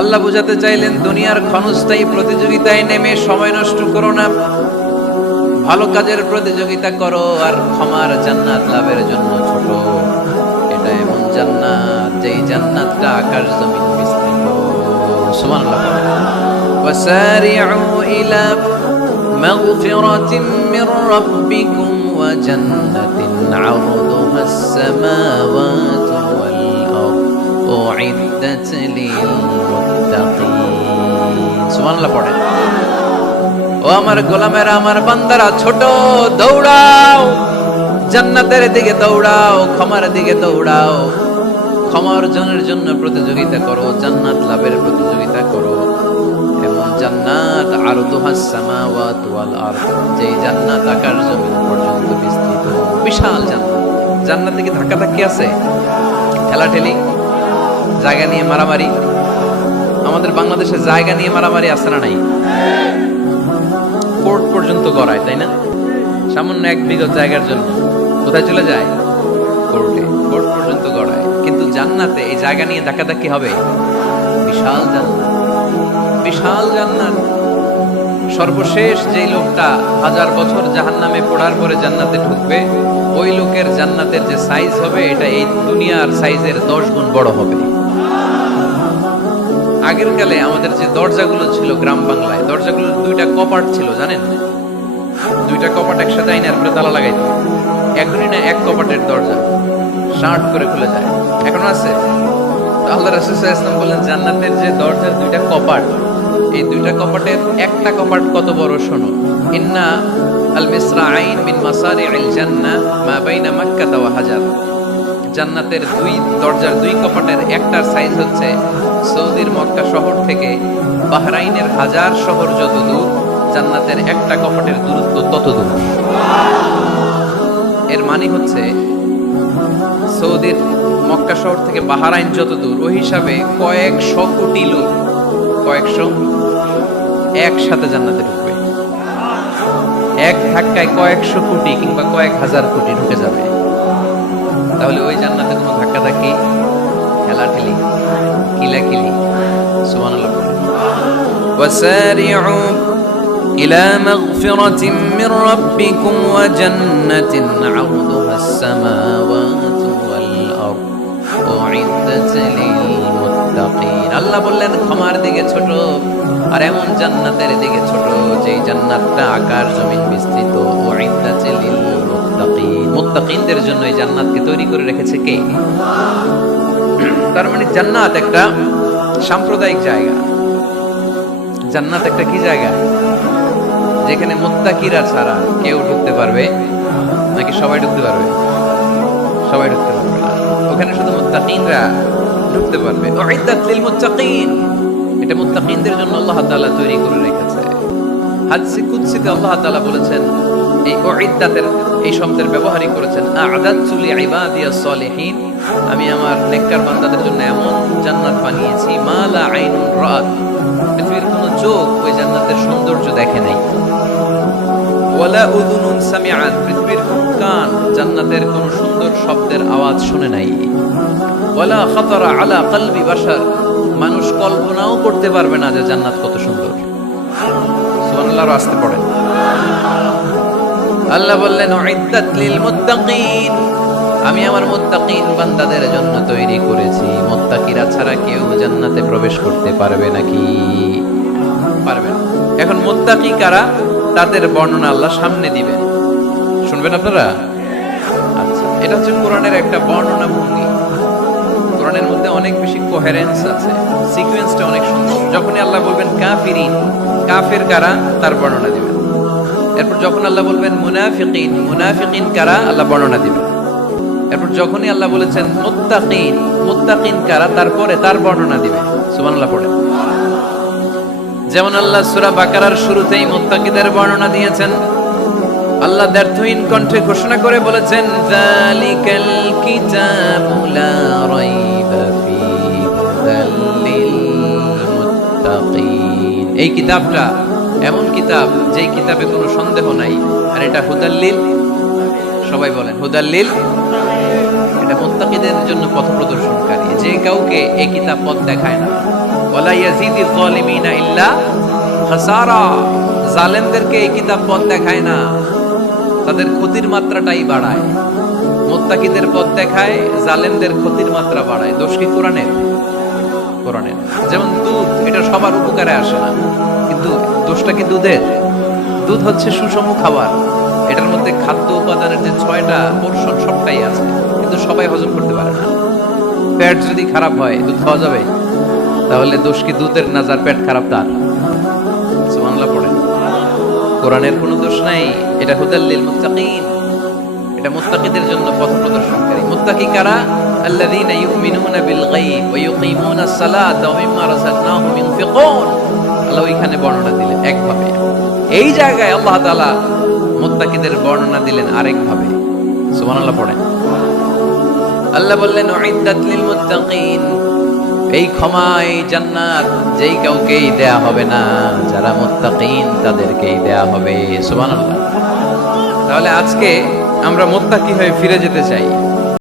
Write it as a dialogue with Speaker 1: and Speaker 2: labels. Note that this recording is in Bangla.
Speaker 1: আল্লাহ বুঝাতে চাইলেন দুনিয়ার ক্ষণস্থায়ী প্রতিযোগিতায় নেমে সময় নষ্ট করো না ভালো কাজের প্রতিযোগিতা করো আর ক্ষমার জান্নাত লাভের জন্য ছোট এটা এমন জান্নাত যেই জান্নাতটা আকাশ জমিন বিস্তৃত সুবহানাল্লাহ وسارعوا إلى مغفرة من ربكم وجنة عرضها السماوات والأرض أعدت للمتقين سبحان الله পড়েন ও আমার গোলামেরা আমার বান্দারা ছোট দৌড়াও জান্নাতের দিকে দৌড়াও ক্ষমার দিকে দৌড়াও ক্ষমা অর্জনের জন্য প্রতিযোগিতা করো জান্নাত লাভের প্রতিযোগিতা করো এমন জান্নাত আরদুহাস সামাওয়াত ওয়াল আরদ যেই জান্নাত আকাশ জমিন পর্যন্ত বিস্তৃত বিশাল জান্নাত জান্নাতে কি ধাক্কা ধাক্কি আছে ঠেলাঠেলি জায়গা নিয়ে মারামারি। আমাদের বাংলাদেশে জায়গা নিয়ে মারামারি আছে না নাই? কোর্ট পর্যন্ত গড়ায়, তাই না? সামান্য এক বিঘত জায়গার জন্য। কোথায় চলে যায়? কোর্টে কোর্ট পর্যন্ত গড়ায়। কিন্তু জান্নাতে এই জায়গা নিয়ে ধাক্কাধাক্কি হবে? বিশাল জান্নাত। বিশাল জান্নাত। সর্বশেষ যেই লোকটা হাজার বছর জাহান নামে পড়ার পরে জান্নাতে ঢুকবে, ওই লোকের জান্নাতের যে সাইজ হবে, এটা এই দুনিয়ার সাইজের দশ গুণ বড় হবে। আগের কালে আমাদের যে দরজাগুলো ছিল গ্রাম বাংলায় দরজাগুলো দুইটা কপাট ছিল, জানেন? দুইটা কপাট একসাথে আইনার পরে তালা লাগাইত। এখনই না এক কপাটের দরজা শার্ট করে খুলে যায়। এখনও আছে? আল্লাহ রাসূল ওয়াসাল্লাম বললেন, জান্নাতের যে দরজার দুইটা কপাট এই দুইটা কপাটের একটা কপাট কত বড় শোনো। ইন্না আল মিসরাআইন মিন মাসারি'িল জান্নাহ মা বাইনা মাক্কাহ ওয়া হাজার। জান্নাতের দুই দরজার দুই কপাটের একটার সাইজ হচ্ছে সৌদির মক্কা শহর থেকে বাহরাইনের হাজার শহর যত দূর, জান্নাতের একটা কপাটের দূরত্ব তত দূর। এর মানে হচ্ছে সৌদির মক্কা শহর থেকে বাহারাইন যত দূর, ওই হিসাবে কয়েকশো কোটি লোক কয়েকশো একসাথে জান্নাতে ঢুকবে এক ধাক্কায় কয়েকশো কোটি কিংবা কয়েক হাজার কোটি ঢুকে যাবে তাহলে ওই জান্নাতে কোনো ধাক্কা ধাক্কি খেলাঠেলি কিলাকিলি সুবহানাল্লাহ وسارعوا إلى مغفرة من ربكم وجنة عرضها السماوات والأرض أعدت للمتقين আল্লাহ বললেন ক্ষমার দিকে ছোট আর এমন জান্নাতের দিকে ছোট, যেই জান্নাতটা আকার, জমিন বিস্তৃত। মুত্তাকিন মুত্তাকিনদের জন্য এই জান্নাতকে তৈরি করে রেখেছে কে? তার মানে জান্নাত একটা সাম্প্রদায়িক জায়গা। জান্নাত একটা কি জায়গা? যেখানে মুত্তাকিরা ছাড়া কেউ ঢুকতে পারবে, নাকি সবাই ঢুকতে পারবে? সবাই ঢুকতে পারবে ওখানে শুধু মুত্তাকিনরা ঢুকতে পারবে। এটা মুত্তাকিনদের জন্য আল্লাহ তৈরি করে রেখেছে। কুদসিতে আল্লাহ বলেছেন, এই এই শব্দের ব্যবহারই করেছেন সলিহিন আমি আমার নেককার বান্দাদের জন্য এমন জান্নাত বানিয়েছি, মা লা পৃথিবীর কোনো চোখ ওই জান্নাতের সৌন্দর্য দেখে নাই। ওয়ালা উযুনুন সামিআত পৃথিবীর কোন কান জান্নাতের কোন সুন্দর শব্দের আওয়াজ শুনে নাই। ওয়ালা খাতারা আলা কলবি বাশার, মানুষ কল্পনাও করতে পারবে না যে জান্নাত কত সুন্দর। সুবহানাল্লাহ আসতে আল্লাহ বললেন, উইদ্দাত লিল মুত্তাকিন। আমি আমার মুত্তাকিন বান্দাদের জন্য তৈরি করেছি। মুত্তাকিরা ছাড়া কেউ জান্নাতে প্রবেশ করতে পারবে নাকি? পারবে। এখন মুত্তাকি কারা? তাদের বর্ণনা আল্লাহ সামনে দিবেন। শুনবেন আপনারা? আচ্ছা এটা হচ্ছে কোরআনের একটা বর্ণনা ভঙ্গি। কোরআনের মধ্যে অনেক বেশি কোহেরেন্স আছে সিকোয়েন্সটা অনেক সুন্দর। যখনই আল্লাহ বলবেন কাফিরিন, কাফের কারা? তার বর্ণনা দিবেন। এরপর যখন আল্লাহ বলবেন মুনাফিকিন মুনাফিকিন কারা? আল্লাহ বর্ণনা দিবেন। এরপর যখনই আল্লাহ বলেছেন মুত্তাকিন মুত্তাকিন কারা? তারপরে তার বর্ণনা দিবে সুবহানাল্লাহ পড়ে। যেমন আল্লাহ সূরা বাকারার শুরুতেই মুত্তাকিদের বর্ণনা দিয়েছেন। আল্লাহ দ্ব্যর্থহীন কণ্ঠে ঘোষণা করে বলেছেন, যালিকাল কিতাবু লা রাইবা এই কিতাবটা এমন কিতাব যেই কিতাবে কোনো সন্দেহ নাই। আর এটা হুদাল্লিল সবাই বলেন হুদাল্লিল এটা মুত্তাকিদের জন্য পথ প্রদর্শনকারী। যে কাউকে এই কিতাব পথ দেখায় না। ইয়াজিদিল ইল্লা খাসারা। জালেমদেরকে এই কিতাব পথ দেখায় না। তাদের ক্ষতির মাত্রাটাই বাড়ায়। পথ দেখায়, জালেমদের ক্ষতির মাত্রা বাড়ায়। দোষ কি কোরআনের? কোরআনের। যেমন দুধ, এটা সবার উপকারে আসে না। কিন্তু দোষটা কি দুধের? দুধ হচ্ছে সুষম খাবার। এটার মধ্যে খাদ্য উপাদানের যে ছয়টা পোর্শন, সবটাই আছে। কিন্তু সবাই হজম করতে পারে না। পেট যদি খারাপ হয়, দুধ খাওয়া যাবে, তাহলে দোষ কি দুধের না যার পেট খারাপ তার? সুবহানাল্লাহ পড়ে কোরআনের কোনো দোষ নাই। এটা হুদাল্লিল মুত্তাকিন। এটা মুত্তাকিদের জন্য পথ প্রদর্শনকারী। মুত্তাকি কারা? বিল গায়ব ওয়া ইউকিমুনাস সালাতা ওয়া মিম্মা রাযাকনাহুম আল্লাহ ওইখানে বর্ণনা দিলেন একভাবে। এই জায়গায় আল্লাহ তাআলা মুত্তাকিদের বর্ণনা দিলেন আরেকভাবে। সুবহানাল্লাহ পড়েন। আল্লাহ বললেন এই ক্ষমা এই জান্নাত যেই কাউকেই দেয়া হবে না, যারা মোত্তাকিন তাদেরকেই দেয়া হবে। সুবহানাল্লাহ। তাহলে আজকে আমরা মোত্তাকি হয়ে ফিরে যেতে চাই।